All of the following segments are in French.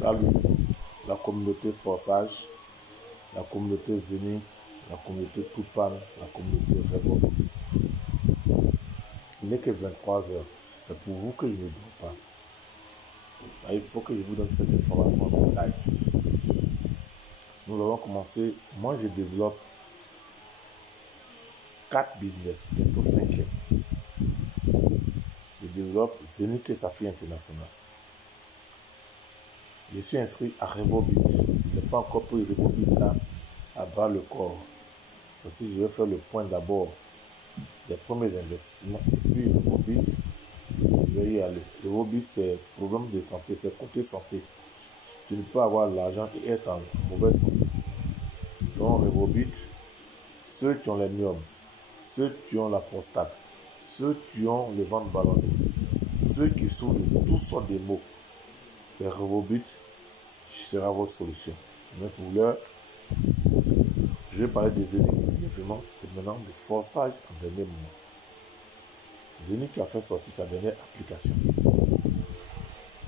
Salut, la communauté Forçage, la communauté Zénith, la communauté Tupan, la communauté Rebobit. Il n'est que 23 heures. C'est pour vous que je ne dors pas. Il faut que je vous donne cette information en détail. Nous avons commencé. Moi, je développe 4 business, bientôt 5e. Je développe Zénith et Safi International. Je suis inscrit à Revobit. Je n'ai pas encore pris Revobit là à bras le corps. Parce que je vais faire le point d'abord des premiers investissements et puis Revobit, je vais y aller. Revobit, c'est problème de santé, c'est côté santé. Tu ne peux avoir l'argent et être en mauvaise santé. Donc Revobit, ceux qui ont les myomes, ceux qui ont la prostate, ceux qui ont le ventre ballonné, ceux qui souffrent de toutes sortes de maux, c'est Revobit sera votre solution. Mais pour l'heure, je vais parler des Zénith brièvement et maintenant des forçages en dernier moment. Zénith qui a fait sortir sa dernière application,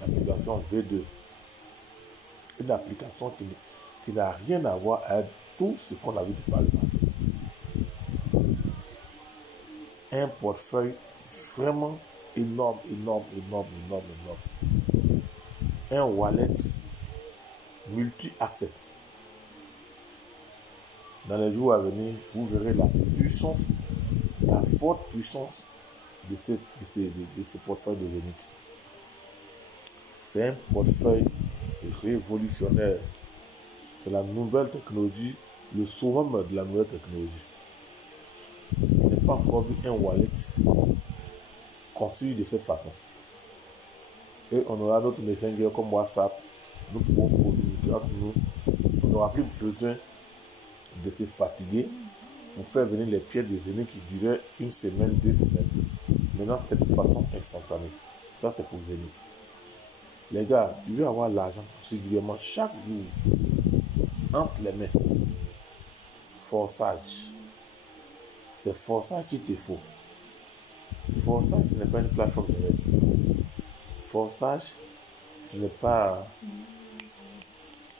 l'application V2, une application qui n'a rien à voir avec tout ce qu'on a vu par le passé. Un portefeuille vraiment énorme. Un wallet multi-accès. Dans les jours à venir, vous verrez la puissance, la forte puissance de ce portefeuille de Zénith. C'est un portefeuille révolutionnaire de la nouvelle technologie, le summum de la nouvelle technologie. Je n'ai pas encore vu un wallet construit de cette façon. Et on aura d'autres messengers comme WhatsApp. Nous pouvons communiquer entre nous. On n'aura plus besoin de se fatiguer pour faire venir les pièces de Zénith qui duraient une semaine, 2 semaines. Maintenant, c'est de façon instantanée. Ça, c'est pour Zénith. Les gars, tu veux avoir l'argent régulièrement chaque jour entre les mains. Forçage. C'est Forçage qu'il te faut. Forçage, ce n'est pas une plateforme de reste. Forçage, ce n'est pas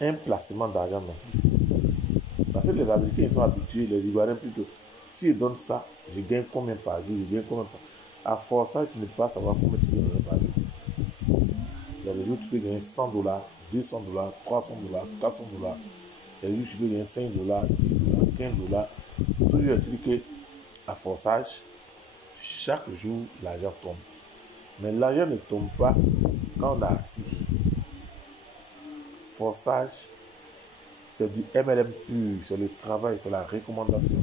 un placement d'argent non plus. Parce que les Américains ils sont habitués, les Ivoiriens plutôt. S'ils donnent ça, je gagne combien par jour, je gagne combien par... À Forçage, tu ne peux pas savoir combien tu peux gagner par jour. Il y a des jours tu peux gagner $100, $200, $300, $400. Il y a des jours tu peux gagner $5, $10, $15. Toujours un truc à Forçage, chaque jour, l'argent tombe. Mais l'argent ne tombe pas quand on a assis. Forçage, c'est du MLM pur, c'est le travail, c'est la recommandation.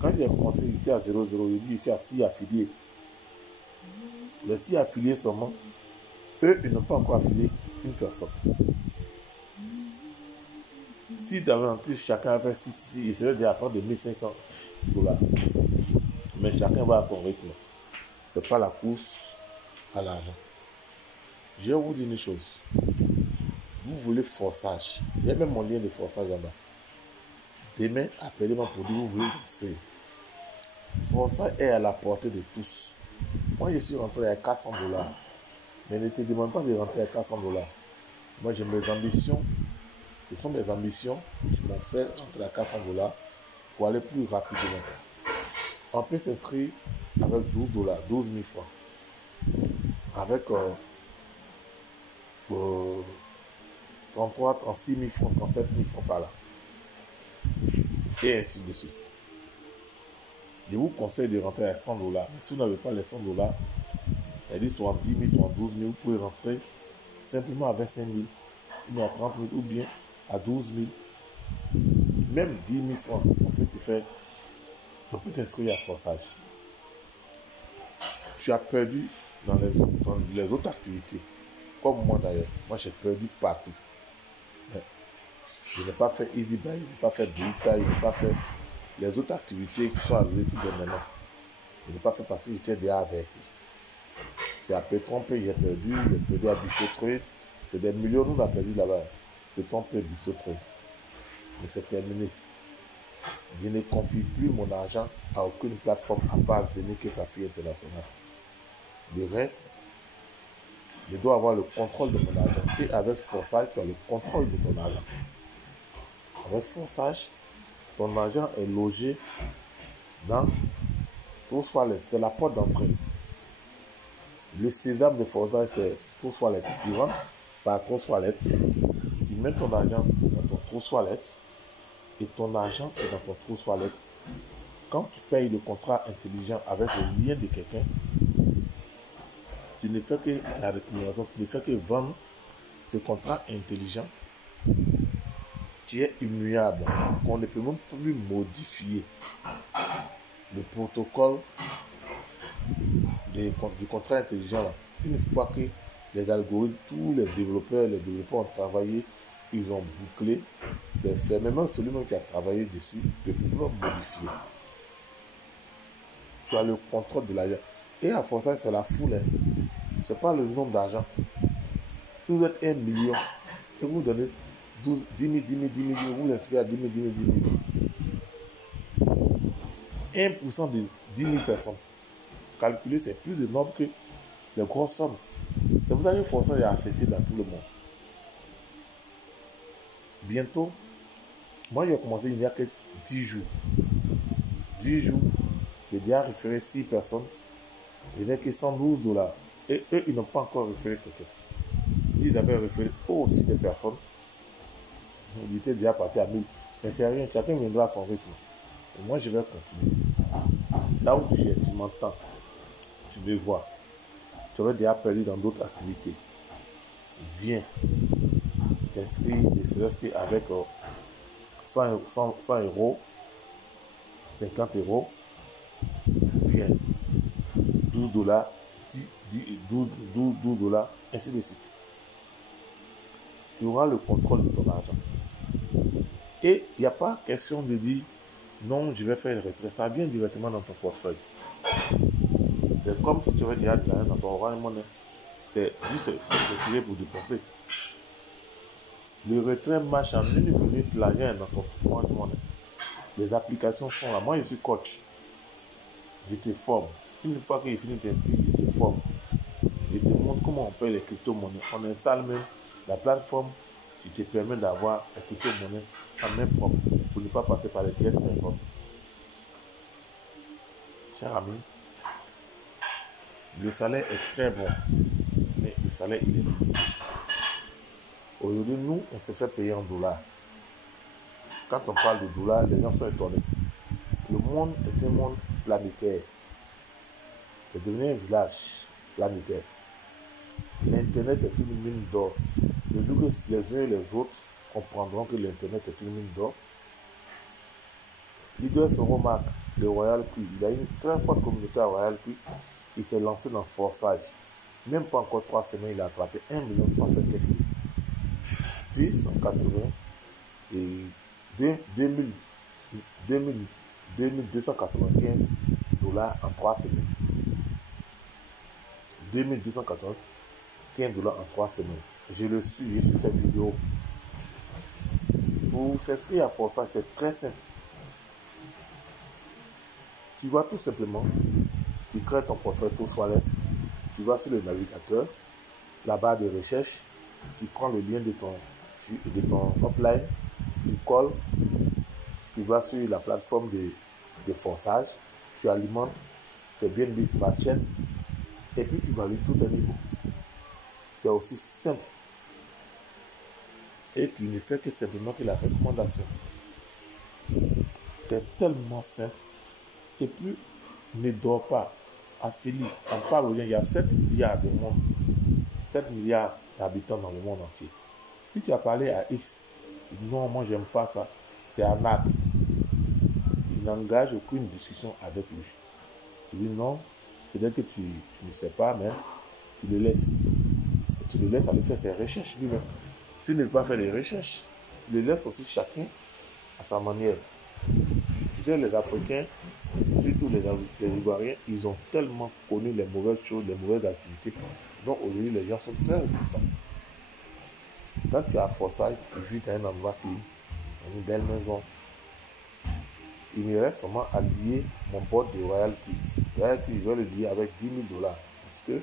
Quand j'ai commencé, il était à 0,0, il dit ici à 6 affiliés. Les 6 affiliés seulement, eux, ils n'ont pas encore affilié une personne. Si d'aventure chacun avait 6, il serait déjà à prendre de $1,500. Mais chacun va à son rythme. Ce n'est pas la course à l'argent. Je vais vous dire une chose. Vous voulez Forçage. Il y a même mon lien de Forçage en bas. Demain, appelez-moi pour dire que vous voulez inscrire. Forçage est à la portée de tous. Moi, je suis rentré à $400. Mais ne te demande pas de rentrer à $400. Moi, j'ai mes ambitions. Ce sont mes ambitions qui m'ont fait rentrer à $400 pour aller plus rapidement. On peut s'inscrire avec $12, 12 000 francs. Avec 33, 36 000 francs, 37 000 francs par là. Et ainsi de suite. Je vous conseille de rentrer à $100. Mais si vous n'avez pas les $100, c'est-à-dire soit 10 000, soit 12 000, vous pouvez rentrer simplement à 25 000, ou à 30 000, ou bien à 12 000. Même 10 000 francs, on peut t'inscrire à Forçage. Tu as perdu dans les autres activités. Comme moi d'ailleurs. Moi j'ai perdu partout. Je n'ai pas fait Easy Buy, je n'ai pas fait Buy, je n'ai pas fait les autres activités qui sont arrivées tout de maintenant. Je n'ai pas fait parce que j'étais déjà averti. C'est à Pétrompé, j'ai perdu à Bissotré. C'est des millions nous on a perdu là-bas. Pétrompé, Bissotré. Mais c'est terminé. Je ne confie plus mon argent à aucune plateforme à part Zénith et Safi International. Le reste, Je dois avoir le contrôle de mon argent. Et avec Foresight, tu as le contrôle de ton argent. Avec Foresight, ton argent est logé dans Trust Wallet. C'est la porte d'entrée. Le sésame de Foresight, c'est Trust Wallet. Tu rentres par Trust Wallet, tu mets ton argent dans ton Trust Wallet et ton argent est dans ton Trust Wallet. Quand tu payes le contrat intelligent avec le lien de quelqu'un, tu ne fais que la rémunération, tu ne fais que vendre ce contrat intelligent qui est immuable, qu'on ne peut même plus modifier. Le protocole du contrat intelligent, là, une fois que les algorithmes, tous les développeurs ont travaillé, ils ont bouclé, c'est fait. Même celui-même qui a travaillé dessus ne peut plus modifier. Tu as le contrôle de l'argent. Et à force, c'est la foule. Ce n'est pas le nombre d'argent. Si vous êtes 1 million et vous donnez 10 000, vous inscrivez à 10 000, 1% de 10 000 personnes. Calculer, c'est plus énorme que les grosses sommes. C'est pour ça que Foresight est accessible à tout le monde. Bientôt, moi j'ai commencé il n'y a que 10 jours. 10 jours, j'ai déjà référé 6 personnes. Il n'y a que $112. Et eux, ils n'ont pas encore référé quelqu'un. S'ils avaient référé aussi des personnes, ils étaient déjà partis à 1000. Mais c'est rien, chacun viendra à son rythme. Et moi, je vais continuer. Là où tu es, tu m'entends, tu me vois. Tu aurais déjà perdu dans d'autres activités. Viens t'inscrire, ne serait-ce qu'avec 100 euros, 50 euros, bien, $12, 12 $, ainsi de suite. Tu auras le contrôle de ton argent. Et il n'y a pas question de dire non, je vais faire une retraite. Ça vient directement dans ton portefeuille. C'est comme si tu avais déjà de l'argent dans ton Orange Money. C'est juste retirer pour dépenser. Le retrait marche en 1 minute, l'argent est dans ton Orange Money. Les applications sont là. Moi, je suis coach. Je te forme. Une fois que je finis de t'inscrire, je te forme. Je te montre comment on paye les crypto-monnaies. On installe même la plateforme qui te permet d'avoir les crypto-monnaies en main propre pour ne pas passer par les 13 personnes. Cher ami, le salaire est très bon, mais le salaire, il est limité. Aujourd'hui, nous, on se fait payer en dollars. Quand on parle de dollars, les gens sont étonnés. Le monde est un monde planétaire. C'est devenu un village planétaire. L'Internet est une mine d'or. Le jour que les uns et les autres comprendront que l'Internet est une mine d'or, Leader se remarque, le Royal Q, il a une très forte communauté à Royal Q. Il s'est lancé dans Foresight. Même pas encore 3 semaines, il a attrapé 1 300 000. 10 en 80 et 2295 $ en 3 semaines. 2295 $ en 3 semaines. Je le suis sur cette vidéo. Pour s'inscrire à Foresight, c'est très simple. Tu vas tout simplement, tu crées ton profil Trust Wallet, tu vas sur le navigateur, la barre de recherche, tu prends le lien de ton offline, tu colles, tu vas sur la plateforme de forçage, tu alimentes tes BNB Smart Chain et puis tu valides tout un niveau. C'est aussi simple. Et tu ne fais que simplement que la recommandation. C'est tellement simple. Et puis, ne dors pas. Affili, on parle aux gens, il y a 7 milliards de monde, 7 milliards d'habitants dans le monde entier. Si tu as parlé à X, non, moi j'aime pas ça, c'est un acte. Il n'engage aucune discussion avec lui. Tu dis non, peut-être que tu ne sais pas, mais tu le laisses. Et tu le laisses aller faire ses recherches lui-même. Si tu ne veux pas faire des recherches, tu le laisses aussi chacun à sa manière. Les Africains, surtout les Ivoiriens, ils ont tellement connu les mauvaises choses, les mauvaises activités. Donc aujourd'hui, les gens sont très réticents. Quand tu as Foresight, tu vis dans un endroit qui est une belle maison. Il me reste seulement à lier mon pote de Royal Q. Royal Q, je vais le lier avec $10 000. Parce que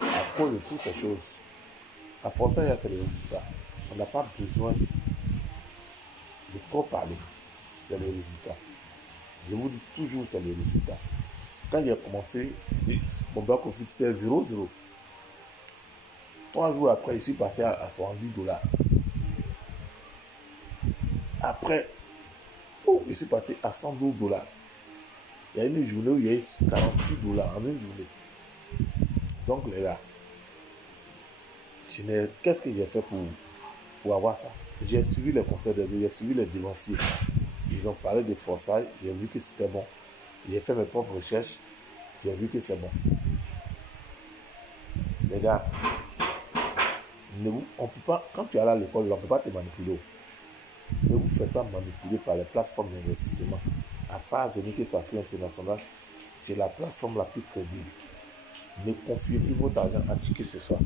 à cause de toutes ces choses, à Forçage, c'est les résultats. On n'a pas besoin de trop parler. C'est les résultats. Je vous dis toujours, c'est les résultats. Quand j'ai commencé, mon bac office, c'est 0,0. 3 jours après, je suis passé à $70. Après, je suis passé à $112. Il y a une journée où il y a eu $46 en une journée. Donc les gars, qu'est-ce que j'ai fait pour avoir ça? J'ai suivi les conseils de vie, j'ai suivi les dévanciers. Ils ont parlé de Forçage, j'ai vu que c'était bon. J'ai fait mes propres recherches, j'ai vu que c'est bon. Les gars, on peut pas, quand tu es allé à l'école, on ne peut pas te manipuler. Ne vous faites pas manipuler par les plateformes d'investissement. À part Venike Safri International, c'est la plateforme la plus crédible. Ne confiez plus votre argent à qui que ce soit.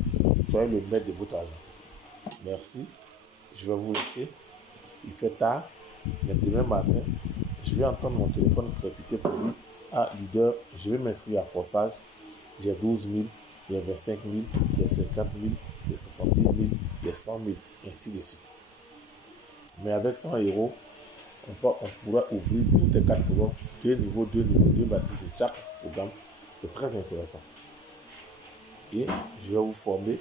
Soyez le maître de votre argent. Merci. Je vais vous laisser. Il fait tard. Mais demain matin, je vais entendre mon téléphone crépiter pour lui. Ah, leader, je vais m'inscrire à Forçage. J'ai 12 000, j'ai 25 000, j'ai 50 000, j'ai 70 000, j'ai 100 000, ainsi de suite. Mais avec 100 €, on pourra ouvrir tous les 4 programmes, 2 niveaux, 2 matrices de chaque programme. C'est très intéressant. Et je vais vous former,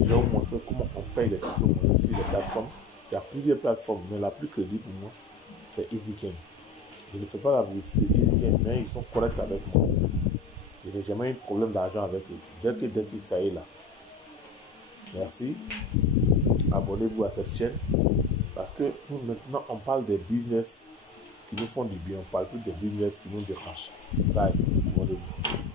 je vais vous montrer comment on paye les crypto-monnaies sur les plateformes. Il y a plusieurs plateformes, mais la plus crédible pour moi, c'est EasyCain. Je ne fais pas la publicité EasyCain, mais ils sont corrects avec moi. Je n'ai jamais eu de problème d'argent avec eux. Dès que ça est là. Merci. Abonnez-vous à cette chaîne. Parce que nous, maintenant, on parle des business qui nous font du bien. On ne parle plus des business qui nous dérangent. Bye. Abonnez-vous.